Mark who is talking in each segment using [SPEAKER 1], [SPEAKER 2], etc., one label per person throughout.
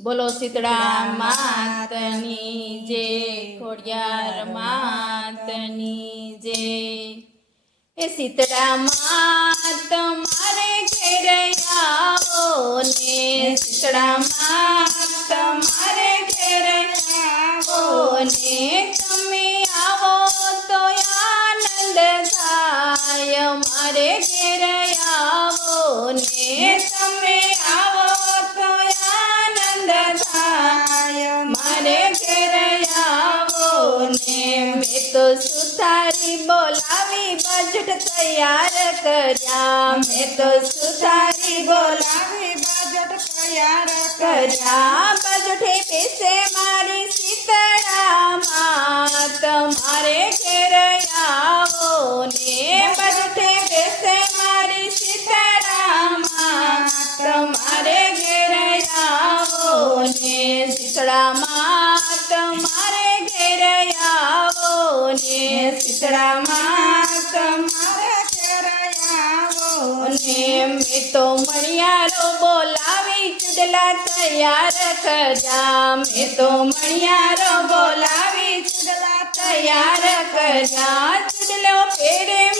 [SPEAKER 1] બોલો શીતળા માતની જે ખોડિયાર માતની જે એ શીતળા માત તમારે ઘેર આવો ને શીતળા માત તમારે ઘેર આવો ને તમે આવો તો આનંદ થાય મારે ઘેર બોલાવી બજટ તૈયાર કર્યા મેં તો સુથારી બોલાવી બજટ તૈયાર કર્યા બજઠે બેસે મારી સીતળામાં તમારે ઘેર આવો ને બજઠે બેસે મારી સીતળામાં તમારે ઘેર આવો ને શીતળામાં તમારે ઘેર આવો ને ને મેં તો મણિયારો બોલાવી ચૂડલા તૈયાર કર્યા. મેં તો મણિયારો બોલાવી ચૂડલા તૈયાર કર્યા. ચૂડલો ફેરે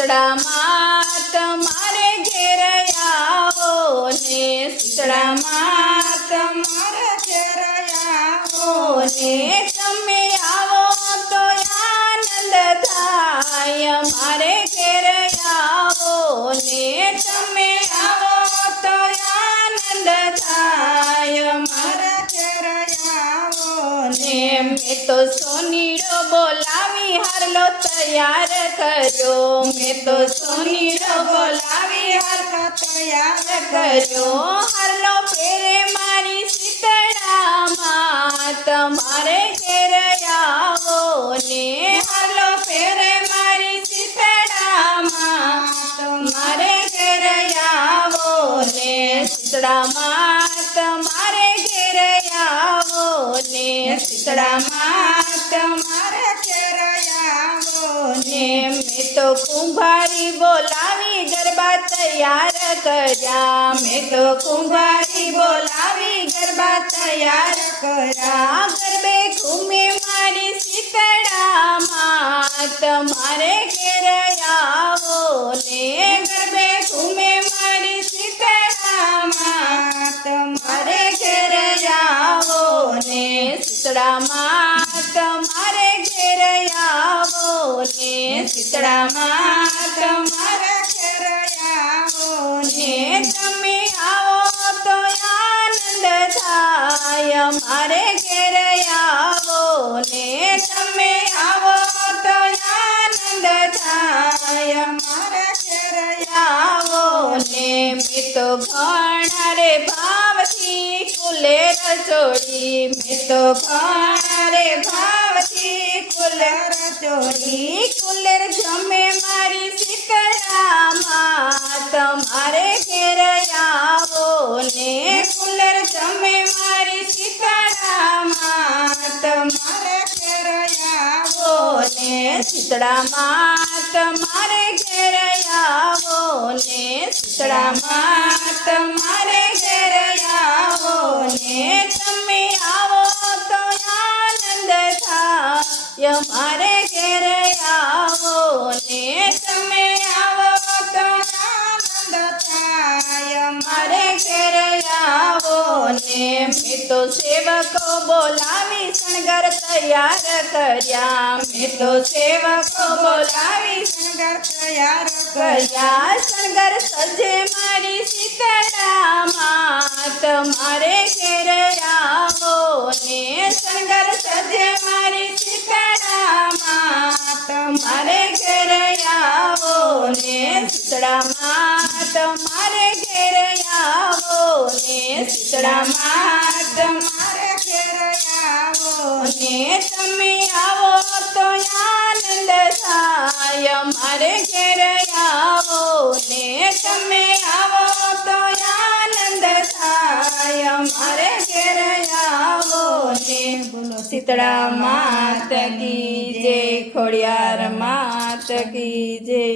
[SPEAKER 1] શીતળા માત મારે ઘેર આવો ને શીતળા માત મેં તો સોનીડો બોલાવી હારલો તૈયાર કર્યો. મેં તો સોનીડો બોલાવી હારલો તૈયાર કર્યો. હારલો ફેરે મારી શીતળામાં તમારે ઘેર આવો ને હારલો ફેરે મારી શીતળામાં તમારે ઘેર આવો ને શીતળામાં શીતળામાં તમારે ઘેર આવો ને મેં તો કુંભારી બોલાવી ગરબા તૈયાર કર્યા મેં તો કુંભારી બોલાવી ગરબા તૈયાર કર્યા ગરબે ઘૂમે મારી શીતળામાં તમારે ઘેર શીતળામાં તમારે ઘેર આવો ને તમે આવો તો આનંદ થાય મારે ઘેર આવો ને તમે આવો તો આનંદ થાય મારા ઘેર આવો ને મેં તો ઘણા રે ભાવથી કુલેર જોડી મેં તો ઘણા રે ભાવથી કુલેર જોડી કુલેર શીતળામાં તમારે ઘેર આવો ને શીતળામાં તમારે ઘેર આવો ને તમે આવો તો આનંદ થાય મારે સેવકો બોલાવી શણગાર તૈયાર કર્યા. મેં તો સેવકો બોલાવી શણગાર તૈયાર કર્યા. શણગાર સજે મારી શીતળામાં તમારે ઘેર આવો ને શણગાર સજે મારી શીતળામાં તમારે ઘેર આવો ને શીતળામાં તમારે શીતળામાં તમારે ઘેર આવો ને તમે આવો તો આનંદ થાય મારે ઘેર આવો ને તમે આવો તો આનંદ થાય મારે ઘેર આવો શીતળા માત કી જય ખોડિયાર માત કી જય